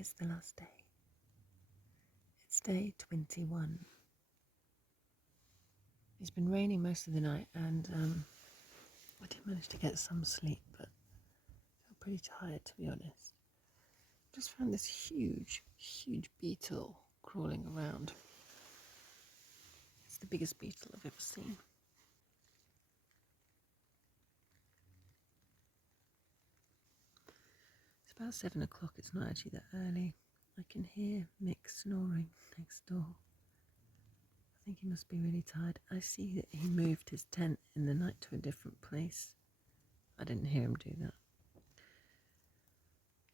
It's the last day. It's day 21. It's been raining most of the night, and I did manage to get some sleep, but I feel pretty tired, to be honest. Just found this huge beetle crawling around. It's the biggest beetle I've ever seen. It's about 7 o'clock. It's not actually that early. I can hear Mick snoring next door. I think he must be really tired. I see that he moved his tent in the night to a different place. I didn't hear him do that.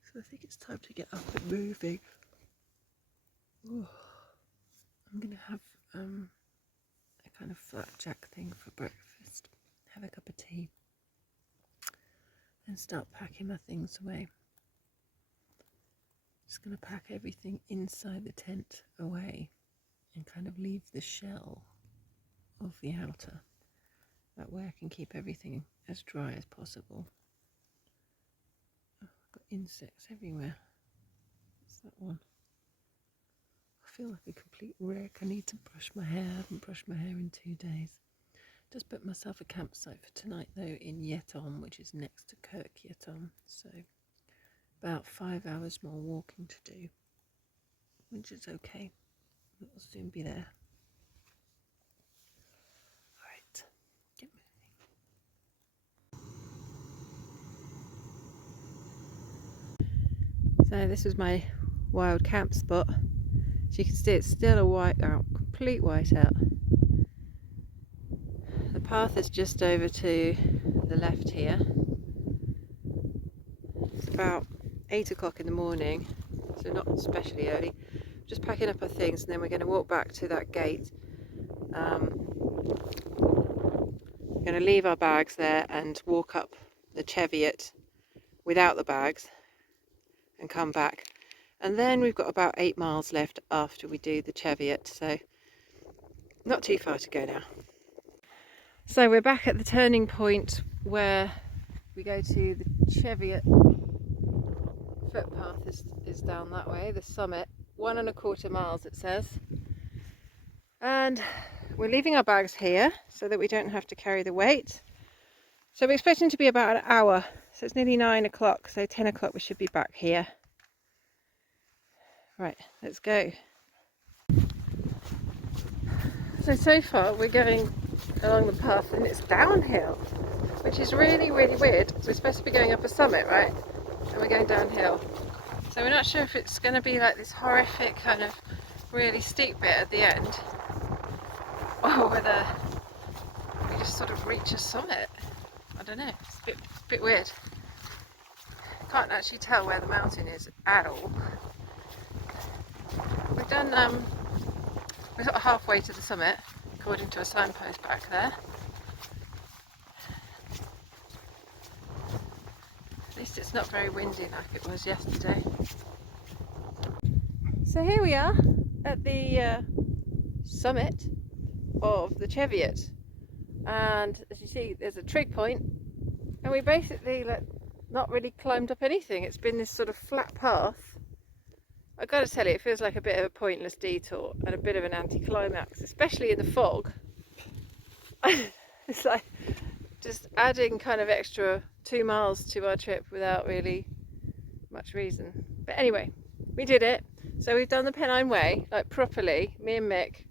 So I think it's time to get up and moving. Ooh. I'm going to have a kind of flapjack thing for breakfast. Have a cup of tea. And start packing my things away. Just going to pack everything inside the tent away and kind of leave the shell of the outer. That way I can keep everything as dry as possible. Oh, I've got insects everywhere. What's that one? I feel like a complete wreck. I need to brush my hair. I haven't brushed my hair in 2 days. Just booked myself a campsite for tonight though in Yetholm, which is next to Kirk, Yetholm. So about 5 hours more walking to do, which is okay. We'll soon be there. Alright, get moving. So this was my wild camp spot. As you can see, it's still a white out, complete white out. The path is just over to the left here. It's about 8 o'clock in the morning, so not especially early. Just packing up our things, and then we're going to walk back to that gate. We're going to leave our bags there and walk up the Cheviot without the bags and come back. And then we've got about 8 miles left after we do the Cheviot, so not too far to go now. So we're back at the turning point where we go to the Cheviot. Footpath is down that way, the summit. 1¼ miles it says. And we're leaving our bags here so that we don't have to carry the weight. So we're expecting to be about an hour. So it's nearly 9 o'clock, so 10 o'clock we should be back here. Right, let's go. So far we're going along the path and it's downhill, which is really weird. We're supposed to be going up a summit, right? And we're going downhill. So we're not sure if it's going to be like this horrific kind of really steep bit at the end, or whether we just sort of reach a summit. I don't know, it's a bit weird. Can't actually tell where the mountain is at all. We've done, we're sort of halfway to the summit, according to a signpost back there. At least it's not very windy like it was yesterday. So here we are at the summit of the Cheviot, and as you see there's a trig point, and we basically not really climbed up anything. It's been this sort of flat path. I've got to tell you, it feels like a bit of a pointless detour and a bit of an anticlimax, especially in the fog. It's like just adding kind of extra 2 miles to our trip without really much reason. But anyway, we did it. So we've done the Pennine Way, like properly, me and Mick.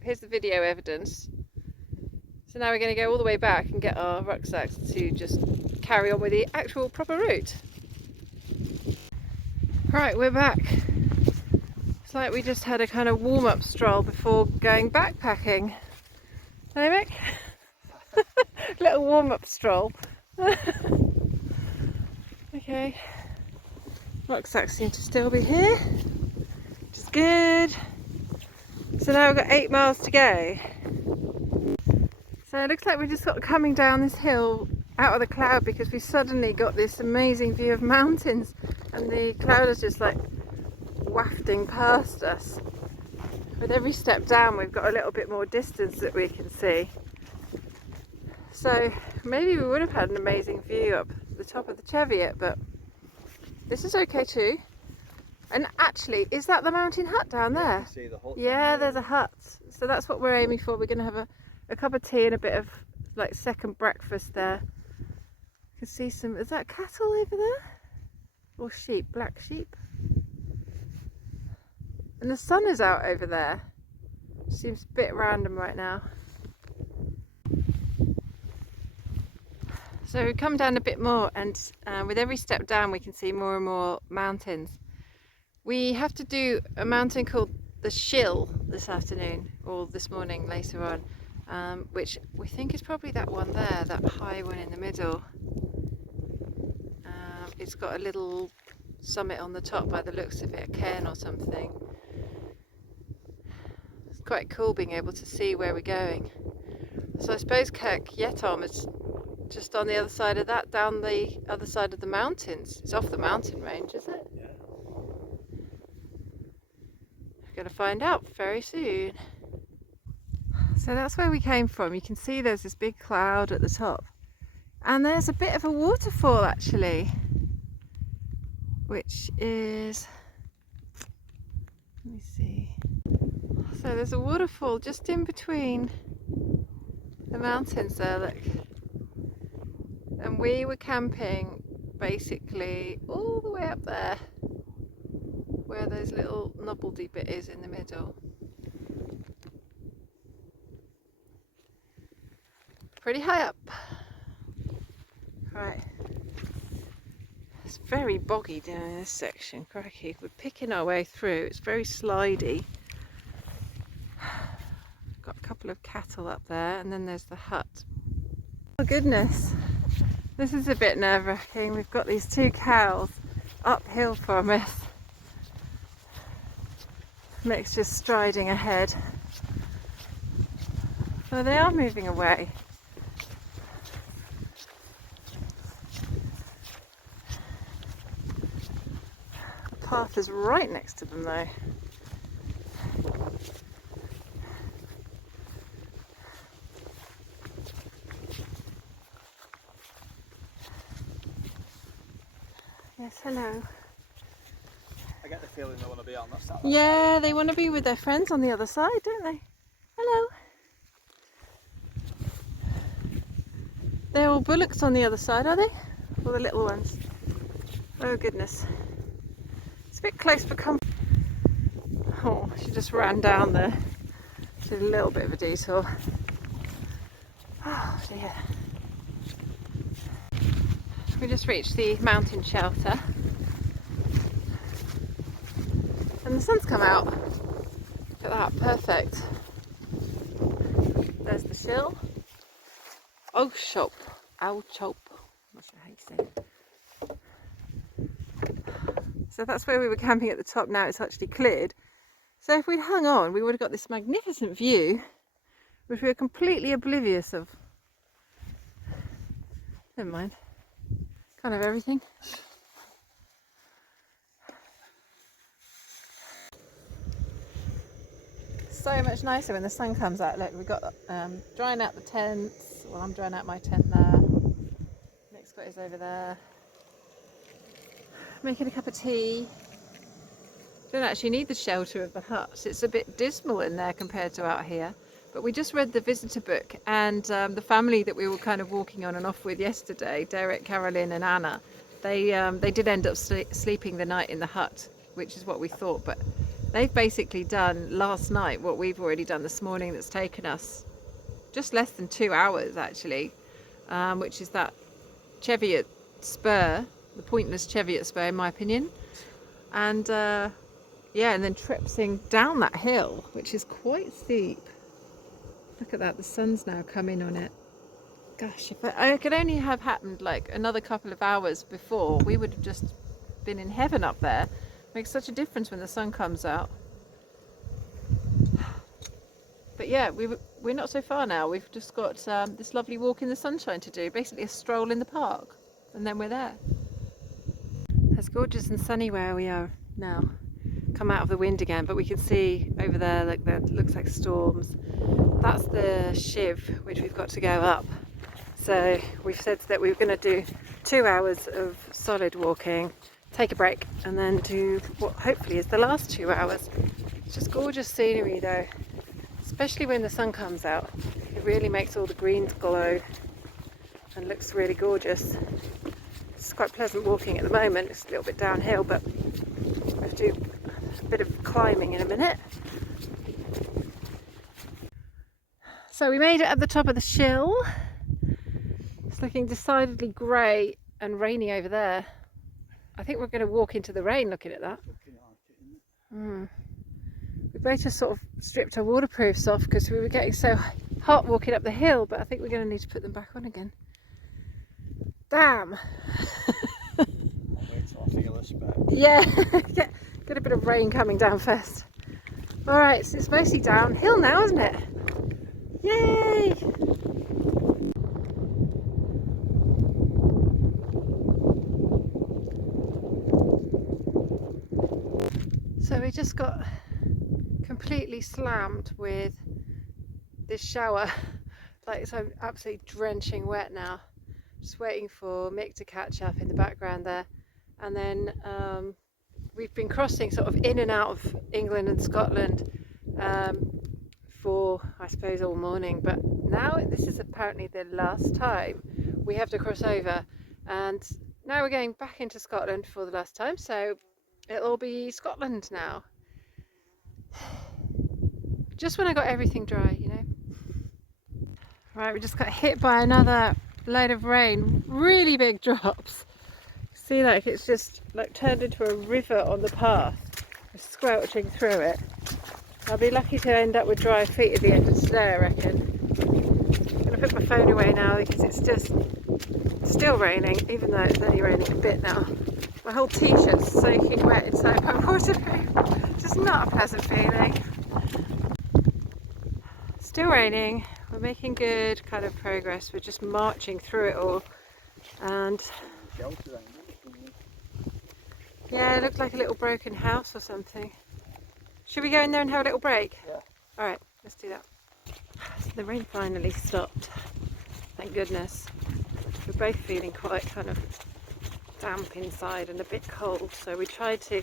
Here's the video evidence. So now we're going to go all the way back and get our rucksacks to just carry on with the actual proper route. Right, we're back. It's like we just had a kind of warm-up stroll before going backpacking. Hey Mick? Little warm-up stroll. Okay. Rucksacks seem to still be here, which is good. So now we've got 8 miles to go. So it looks like we're just coming down this hill out of the cloud, because we suddenly got this amazing view of mountains and the cloud is just like wafting past us. With every step down we've got a little bit more distance that we can see. So maybe we would have had an amazing view up the top of the Cheviot, but this is okay too. And actually, is that the mountain hut down there? You can see the hut. Yeah, there's a hut. So that's what we're aiming for. We're going to have a cup of tea and a bit of like second breakfast there. You can see some, is that cattle over there? Or sheep, black sheep? And the sun is out over there. Seems a bit random right now. So we come down a bit more, and with every step down we can see more and more mountains. We have to do a mountain called the Shill this afternoon, or this morning later on, which we think is probably that one there, that high one in the middle. It's got a little summit on the top by the looks of it, a cairn or something. It's quite cool being able to see where we're going. So I suppose Kirk Yetholm is just on the other side of that, down the other side of the mountains. It's off the mountain range, is it? Yeah. We're going to find out very soon. So that's where we came from. You can see there's this big cloud at the top. And there's a bit of a waterfall actually, which is, let me see. So there's a waterfall just in between the mountains there, look. And we were camping basically all the way up there, where those little knobbledy bit is in the middle. Pretty high up. Right. It's very boggy down in this section, crikey. We're picking our way through. It's very slidey. Got a couple of cattle up there, and then there's the hut. Oh goodness. This is a bit nerve-wracking. We've got these two cows uphill from us. Mick's just striding ahead. So they are moving away. The path is right next to them though. Yes, hello. I get the feeling they want to be on that side. Yeah, they want to be with their friends on the other side, don't they? Hello. They're all bullocks on the other side, are they? Or the little ones? Oh goodness. It's a bit close for comfort. Oh, she just ran down there. She did a little bit of a detour. Oh dear. We just reached the mountain shelter. And the sun's come out. Look at that, perfect. There's the Shill. Oh, shop. Owl chop. I'm not sure how you say it. So that's where we were camping at the top. Now it's actually cleared. So if we'd hung on, we would have got this magnificent view, which we were completely oblivious of. Never mind. Kind of everything. So much nicer when the sun comes out. Look, we've got drying out the tents. Well, I'm drying out my tent there. Nick's got his over there. Making a cup of tea. Don't actually need the shelter of the hut. It's a bit dismal in there compared to out here. But we just read the visitor book, and the family that we were kind of walking on and off with yesterday, Derek, Carolyn and Anna, they did end up sleeping the night in the hut, which is what we thought. But they've basically done last night what we've already done this morning. That's taken us just less than 2 hours actually, which is that Cheviot spur, the pointless Cheviot spur in my opinion. And yeah, and then tripsing down that hill, which is quite steep. Look at that, the sun's now coming on it. Gosh, if it could only have happened like another couple of hours before, we would have just been in heaven up there. Makes such a difference when the sun comes out. But yeah, we're not so far now. We've just got this lovely walk in the sunshine to do, basically a stroll in the park, and then we're there. It's gorgeous and sunny where we are now. Come out of the wind again, but we can see over there, like that looks like storms. That's the Shiv, which we've got to go up. So we've said that we were going to do 2 hours of solid walking, take a break and then do what hopefully is the last 2 hours. It's just gorgeous scenery though, especially when the sun comes out. It really makes all the greens glow and looks really gorgeous. It's quite pleasant walking at the moment. It's a little bit downhill, but we have to do a bit of climbing in a minute. So we made it at the top of the Shill. It's looking decidedly grey and rainy over there. I think we're going to walk into the rain looking at that. We both just sort of stripped our waterproofs off because we were getting so hot walking up the hill, but I think we're going to need to put them back on again. Damn! I'll wait till I feel a spec. Yeah, get a bit of rain coming down first. Alright, so it's mostly downhill now, isn't it? Yay! So we just got completely slammed with this shower. Like, so I'm absolutely drenching wet now. Just waiting for Mick to catch up in the background there. And then we've been crossing sort of in and out of England and Scotland for, I suppose, all morning. But now this is apparently the last time we have to cross over. And now we're going back into Scotland for the last time. So it'll be Scotland now. Just when I got everything dry, you know. Right, we just got hit by another load of rain. Really big drops. See, like it's just like turned into a river on the path. We're squelching through it. I'll be lucky to end up with dry feet at the end of today, I reckon. I'm gonna put my phone away now because it's just still raining, even though it's only raining a bit now. My whole t-shirt's soaking wet inside my waterproof. Just not a pleasant feeling. Still raining. We're making good kind of progress. We're just marching through it all. And yeah, it looked like a little broken house or something. Should we go in there and have a little break? Yeah. Alright, let's do that. So the rain finally stopped. Thank goodness. We're both feeling quite kind of damp inside and a bit cold, so we tried to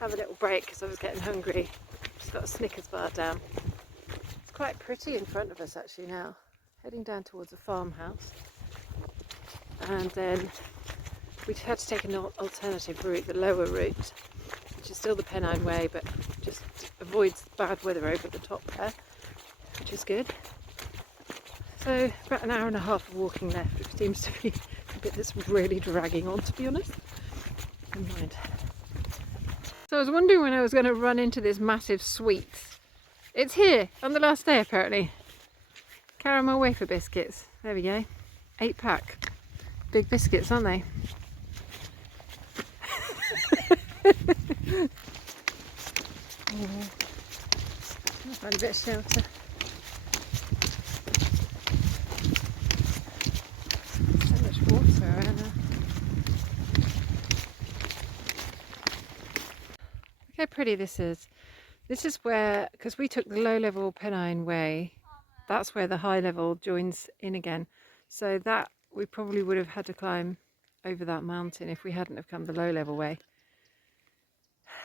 have a little break because I was getting hungry. Just got a Snickers bar down. It's quite pretty in front of us actually now. Heading down towards a farmhouse. And then we had to take an alternative route, the lower route, which is still the Pennine Way, but just avoids bad weather over the top there, which is good. So about an hour and a half of walking left, which seems to be a bit that's really dragging on, to be honest. Never mind. So I was wondering when I was going to run into this massive sweets. It's here on the last day apparently. Caramel wafer biscuits. There we go. 8-pack. Big biscuits, aren't they? I'll find a bit of shelter. So much water around there. Look how pretty this is. This is where, because we took the low-level Pennine Way, that's where the high level joins in again. So that we probably would have had to climb over that mountain if we hadn't have come the low-level way.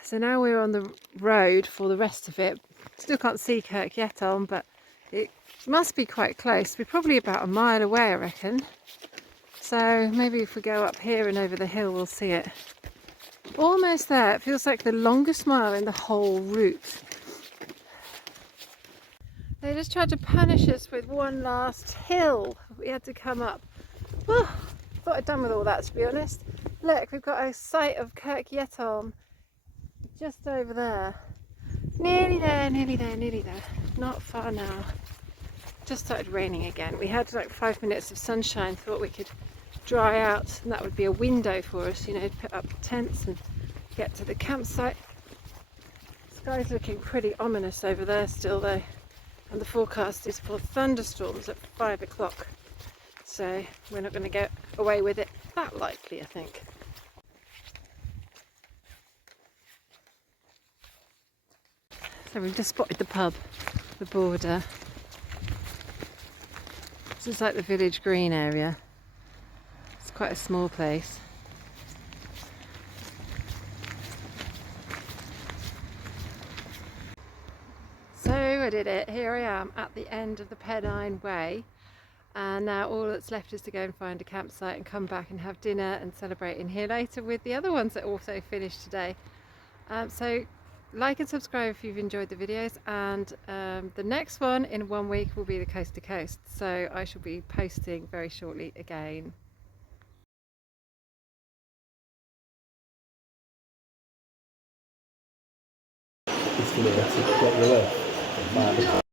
So now we're on the road for the rest of it. Still can't see Kirk Yetholm, but it must be quite close. We're probably about a mile away, I reckon. So maybe if we go up here and over the hill, we'll see it. Almost there. It feels like the longest mile in the whole route. They just tried to punish us with one last hill we had to come up. Oh, thought I'd done with all that, to be honest. Look, we've got a sight of Kirk Yetholm just over there. Nearly there, nearly there, nearly there. Not far now. Just started raining again. We had like 5 minutes of sunshine, thought we could dry out and that would be a window for us, you know, to put up tents and get to the campsite. The sky's looking pretty ominous over there still though, and the forecast is for thunderstorms at 5 o'clock, so we're not going to get away with it that likely, I think. So we've just spotted the pub, the border. This is like the village green area. It's quite a small place. I did it. Here I am at the end of the Pennine Way, and now all that's left is to go and find a campsite and come back and have dinner and celebrate in here later with the other ones that also finished today. So like and subscribe if you've enjoyed the videos, and the next one in 1 week will be the coast to coast, so I shall be posting very shortly again. It's going to get the left.